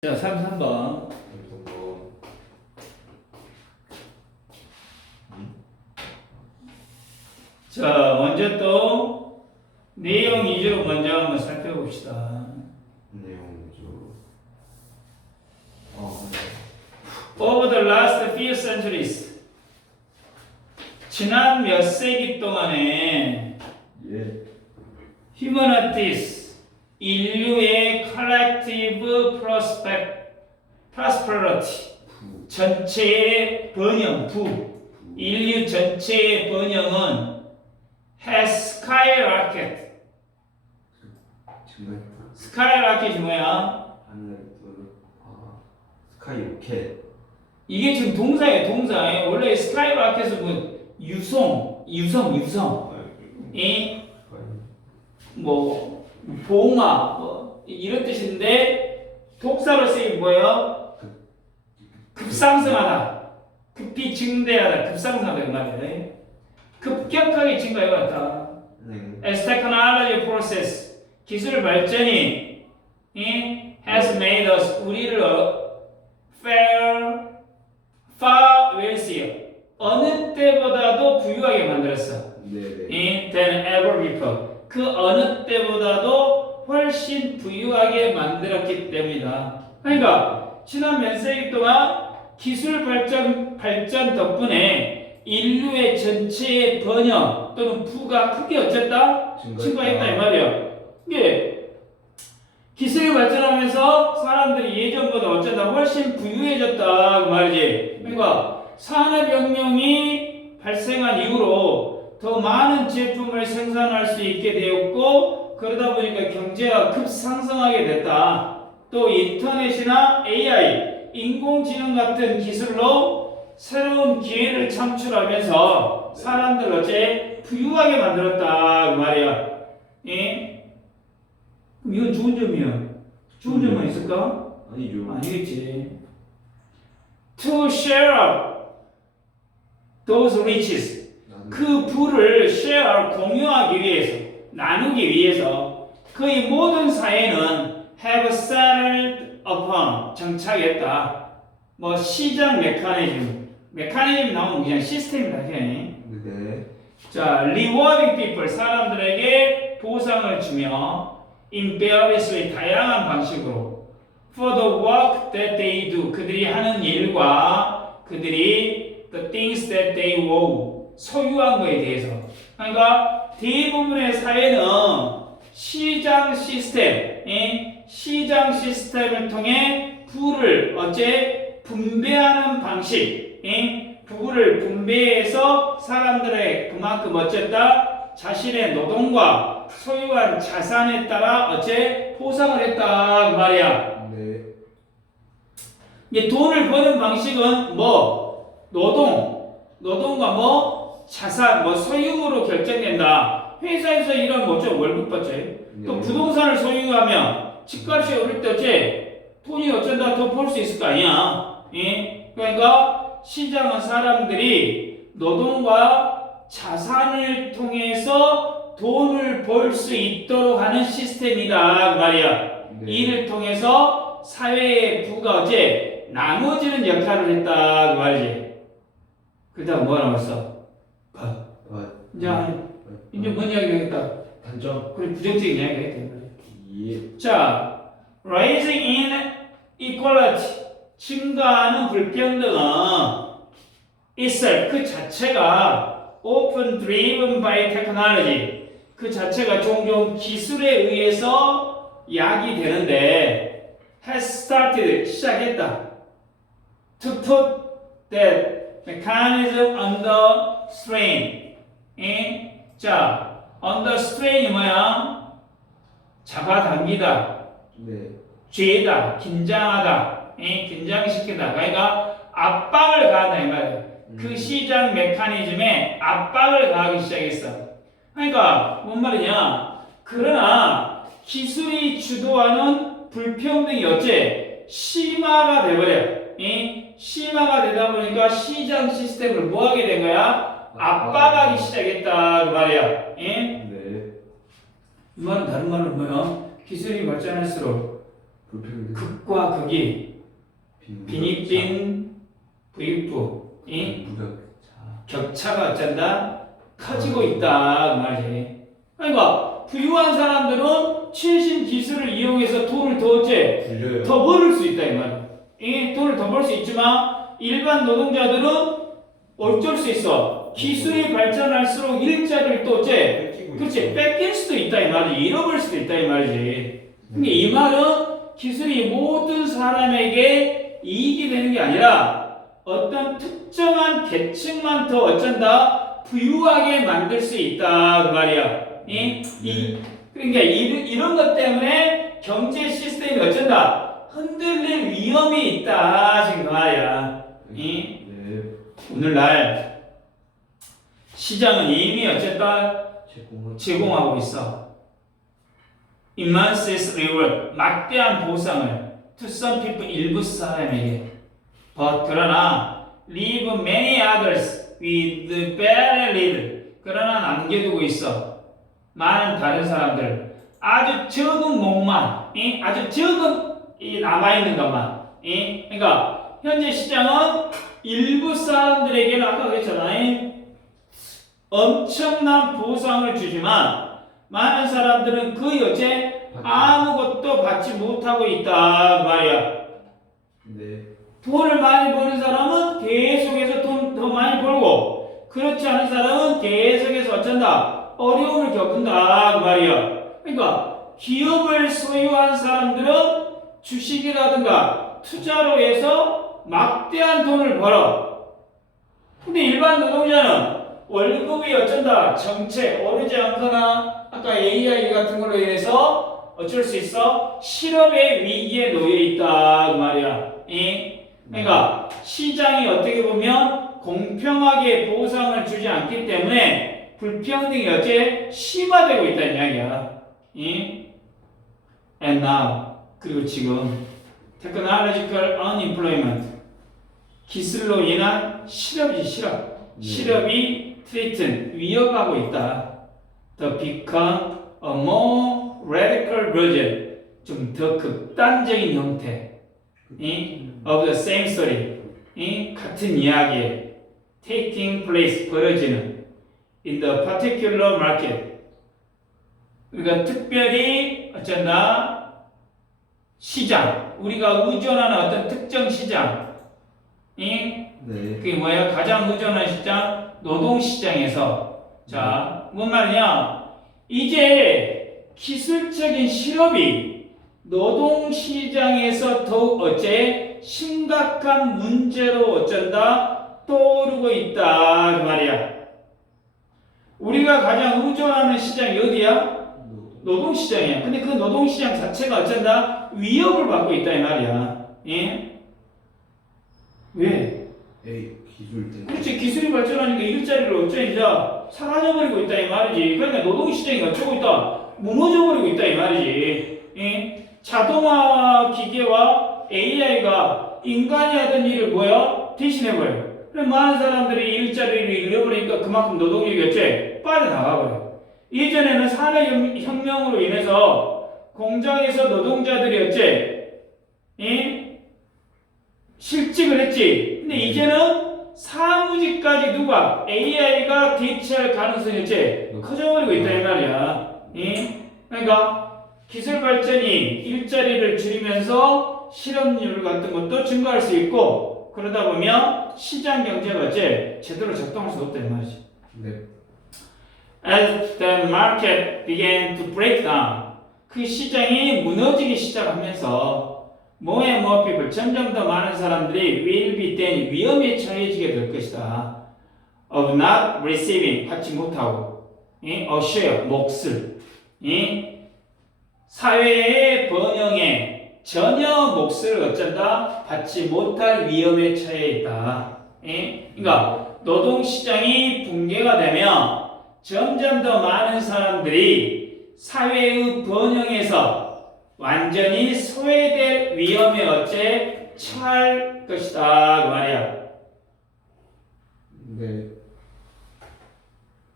자, 33번. 자, 먼저 또 내용 위주로 먼저 한번 살펴봅시다. 내용 위주로. Over the last few centuries, 지난 몇 세기 동안에 humanities, 인류의 collective prosperity, 전체의 번영, 인류 전체의 번영은 has skyrocketed. skyrocket이 뭐야? 스카이로켓. 이게 지금 동사예요, 동사. 원래 skyrocket은 뭐 유성, 뭐 봉화, 뭐 이런 뜻인데 독사로 쓰인 뭐예요? 급상승하다, 급히 증대하다, 급상승하다 그 말이에요. 급격하게 증가해왔다. As technology process, 기술 발전이 has made us, 우리를 far wealthier, 어느 때보다도 부유하게 만들었어. than ever before, 그 어느 때보다도 훨씬 부유하게 만들었기 때문이다. 그러니까 지난 몇 세기 동안 기술 발전 덕분에 인류의 전체의 번영 또는 부가 크게 어쨌다? 증가했다 이 말이야. 이게 기술이 발전하면서 사람들이 예전보다 어쩌다 훨씬 부유해졌다 그 말이지. 그러니까 산업혁명이 발생한 이후로 더 많은 제품을 생산할 수 있게 되었고, 그러다 보니까 경제가 급상승하게 됐다. 또 인터넷이나 AI, 인공지능 같은 기술로 새로운 기회를 창출하면서 사람들 어째 부유하게 만들었다 그 말이야. 예? 그럼 이건 좋은 점이야. 좋은 점만 있을까? 아니죠. 아니겠지. To share up those riches, 그 부를 share, 공유하기 위해서, 나누기 위해서 거의 모든 사회는 have settled upon, 정착했다. 뭐 시장 메커니즘 나오면 그냥 시스템이다. 자, rewarding people, 사람들에게 보상을 주며 in various way, 다양한 방식으로 for the work that they do, 그들이 하는 일과 그들이 the things that they own, 소유한 거에 대해서. 그러니까 대부분의 사회는 시장 시스템을 통해 부를 어째 분배하는 방식, 부를 분배해서 사람들의 그만큼 어쨌다 자신의 노동과 소유한 자산에 따라 어째 보상을 했다 그 말이야. 이제 돈을 버는 방식은 뭐 노동과 뭐 자산, 뭐 소유로 결정된다. 회사에서 일하면 뭐죠? 월급 받지. 또 부동산을 소유하면 집값이 오를 때 어째 돈이 어쩐다 더 벌 수 있을 거 아니야. 그러니까 시장은 사람들이 노동과 자산을 통해서 돈을 벌 수 있도록 하는 시스템이다 그 말이야. 이를 통해서 사회의 부가 어째 나눠지는 역할을 했다 그 말이지. 그다음 뭐 나왔어? 이제 뭔 이야기가 있다? 단점. 그래, 부정적인 이야기가 있다. 자, rising inequality, 증가하는 불평등은 itself, 그 자체가 often driven by technology, 그 자체가 종종 기술에 의해서 야기되는데 has started, 시작했다. to put that mechanism under strain. 자, under strain이 뭐야? 잡아당기다, 죄다, 긴장하다, 긴장시키다. 그러니까 압박을 가한다 이 말이야. 그 시장 메커니즘에 압박을 가하기 시작했어. 그러니까 뭔 말이냐? 그러나 기술이 주도하는 불평등이 어째 심화가 돼버려. 심화가 되다 보니까 시장 시스템을 뭐하게 된 거야? 압박하기 시작했다 그 말이야. 이 말은 다른 말은 뭐야? 기술이 발전할수록 불평등. 극과 극이 빈익빈 부익부 이 격차가 어쩐다 커지고 있다 그 말이지. 그러니까 부유한 사람들은 최신 기술을 이용해서 돈을 더 어째 불려요. 더 벌을 수 있다 이 말이야. 이 돈을 더 벌 수 있지만 일반 노동자들은 어쩔 수 있어. 기술이 발전할수록 일자리를 또 어째 그렇지 뺏길 수도 있다 이 말이지. 잃어버릴 수도 있다 이 말이지. 근데 이 말은 기술이 모든 사람에게 이익이 되는 게 아니라 어떤 특정한 계층만 더 어쩐다 부유하게 만들 수 있다 그 말이야. 그러니까 이런 것 때문에 경제 시스템이 어쩐다 흔들릴 위험이 있다 지금 그 말이야. 네. 오늘날 시장은 이미 어쨌다 제공하고 있어. immense reward 막대한 보상을 to some people 일부 사람에게. But 그러나 leave many others with very little. 그러나 남겨두고 있어 많은 다른 사람들 아주 적은 몫만, 아주 적은 남아있는 것만. 그러니까 현재 시장은 일부 사람들에게는 아까 그랬잖아 엄청난 보상을 주지만 많은 사람들은 그 여체 아무것도 받지 못하고 있다 그 말이야. 네. 돈을 많이 버는 사람은 계속해서 돈 더 많이 벌고 그렇지 않은 사람은 계속해서 어쩐다 어려움을 겪는다 그 말이야. 그러니까 기업을 소유한 사람들은 주식이라든가 투자로 해서 막대한 돈을 벌어. 근데 일반 노동자는 월급이 어쩐다 정체 오르지 않거나 아까 AI 같은 걸로 인해서 어쩔 수 있어 실업의 위기에 놓여 있다 그 말이야. 그러니까 시장이 어떻게 보면 공평하게 보상을 주지 않기 때문에 불평등이 어째 심화되고 있다는 이야기야. And now 그리고 지금 technological unemployment 기술로 인한 실업이 threaten 위협하고 있다. The become a more radical version 좀 더 극단적인 형태 of the same story 같은 이야기에 taking place 벌어지는 in the particular market. 그러니까 특별히 어쩐다 시장 우리가 의존하는 어떤 특정 시장 그게 뭐야? 가장 의존하는 시장 노동시장에서 자, 뭔 말이냐? 이제 기술적인 실업이 노동시장에서 더욱 어째 심각한 문제로 어쩐다 떠오르고 있다 그 말이야. 우리가 가장 의존하는 시장이 어디야? 노동시장이야. 근데 그 노동시장 자체가 어쩐다 위협을 받고 있다 이 말이야. 왜? 기술 때문에. 그렇지. 기술이 발전하니까 일자리를 어쩌니까 사라져버리고 있다 이 말이지. 그러니까 노동시장이 어쩌고 있다 무너져버리고 있다 이 말이지. 자동화 기계와 AI가 인간이 하던 일을 뭐야? 대신해버려. 그래 많은 사람들이 일자리를 잃어버리니까 그만큼 노동력이 어째 빠져나가버려. 예전에는 산업혁명으로 인해서 공장에서 노동자들이 어째 실직을 했지. 근데 이제는 사무직까지 누가 AI가 대체할 가능성이 어째 커져버리고 있다 이 말이야. 그러니까 기술 발전이 일자리를 줄이면서 실업률 같은 것도 증가할 수 있고 그러다 보면 시장 경제가 어째 제대로 작동할 수 없다 이 말이지. 네. As the market began to break down, 그 시장이 무너지기 시작하면서 more and more people, 점점 더 많은 사람들이 will be then 위험에 처해지게 될 것이다. Of not receiving, 받지 못하고, a share, 몫을, 사회의 번영에 전혀 몫을 어쩐다 받지 못할 위험에 처해 있다. 그러니까 노동시장이 붕괴가 되면 점점 더 많은 사람들이 사회의 번영에서 완전히 소외될 위험에 어째 처할 것이다 그 말이야. 네.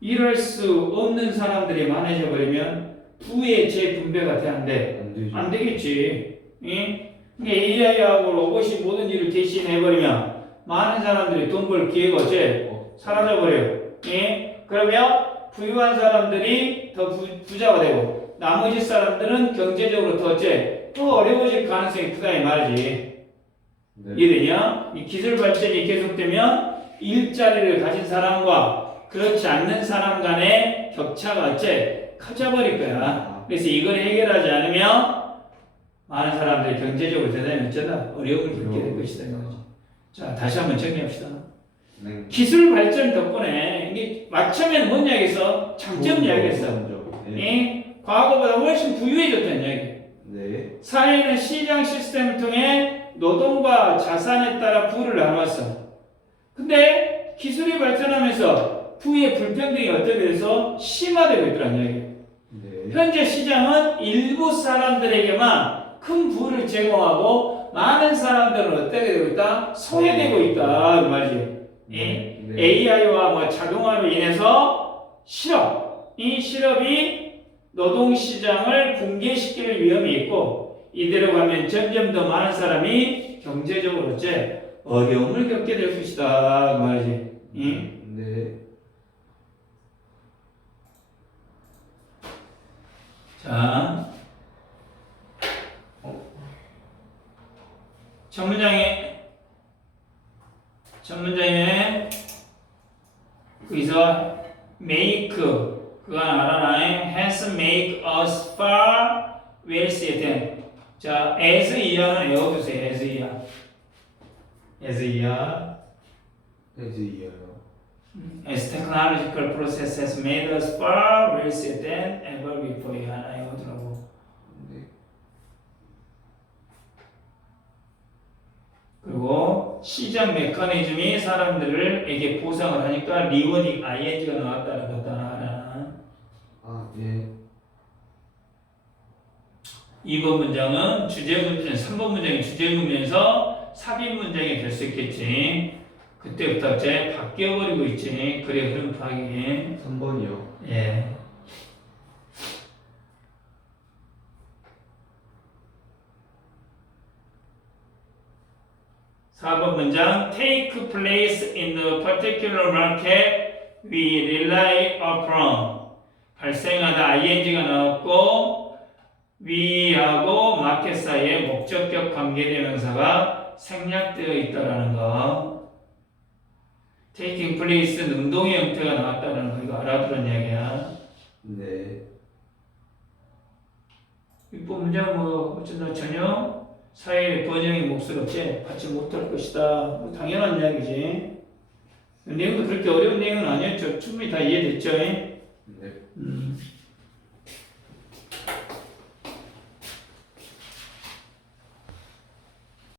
이럴 수 없는 사람들이 많아져 버리면 부의 재분배가 되는데 안 되죠. 안 되겠지. 예? 이게 AI하고 로봇이 모든 일을 대신해버리면 많은 사람들이 돈 벌 기회가 어째 사라져버려요. 예? 그러면 부유한 사람들이 더 부자가 되고 나머지 사람들은 경제적으로 더 어째 또 어려워질 가능성이 크다 이 말이지. 네. 이해되냐? 이 기술 발전이 계속되면 일자리를 가진 사람과 그렇지 않는 사람 간의 격차가 어째 커져버릴 거야. 그래서 이걸 해결하지 않으면 많은 사람들이 경제적으로 대단히 어쩌다 어려움을 겪게 될 것이다. 이거지. 자, 다시 한번 정리합시다. 네. 기술 발전 덕분에 이게 마침엔 뭔 이야기했어? 장점 이야기했어. 네. 이 과거보다 훨씬 부유해졌다는 이야기. 네. 사회는 시장 시스템을 통해 노동과 자산에 따라 부를 나눴어. 근데 기술이 발전하면서 부의 불평등이 어떻게 돼서 심화되고 있더라는 이야기. 네. 현재 시장은 일부 사람들에게만 큰 부를 제공하고 많은 사람들은 어떻게 되고 있다? 소외되고 있다. 그 말이지. 네. 네. AI와 뭐 자동화로 인해서 이 실업이 노동시장을 붕괴시킬 위험이 있고 이대로 가면 점점 더 많은 사람이 경제적으로 어째 어려움을 겪게 될 것이다. 그 말이지. 네. 자, 첫 문장에 여기서 make 그건 알아라. has make us far wealthier than. 자, as 이하는 외워두세요. as 이하. 이제 이해요. As technological process has made us far wealthier than ever before. 이 하나 외워두라고. 네. 그리고 시장 메커니즘이 사람들에게 보상을 하니까 리워딩 ing가 나왔다는 것도 하나. 아, 예. 2번 문장은 3번 문장이 주제문면서 삽입 문장이 될 수 있겠지. 그때부터 이제 바뀌어버리고 있지. 글의 흐름 파악이. 3번이요. 예. 4번 문장 take place in the particular market we rely upon. 발생하다 ing가 나왔고 we하고 마켓 사이에 목적격 관계대명사가 생략되어 있다라는 거. taking place 능동의 형태가 나왔다는 거 이거 알아두는 이야기야. 네. 6번 문장 뭐 어쩐다 전혀 사회의 번영의 몫을 없이 받지 못할 것이다. 뭐 당연한 이야기지. 내용도 그렇게 어려운 내용은 아니었죠. 충분히 다 이해됐죠. 네.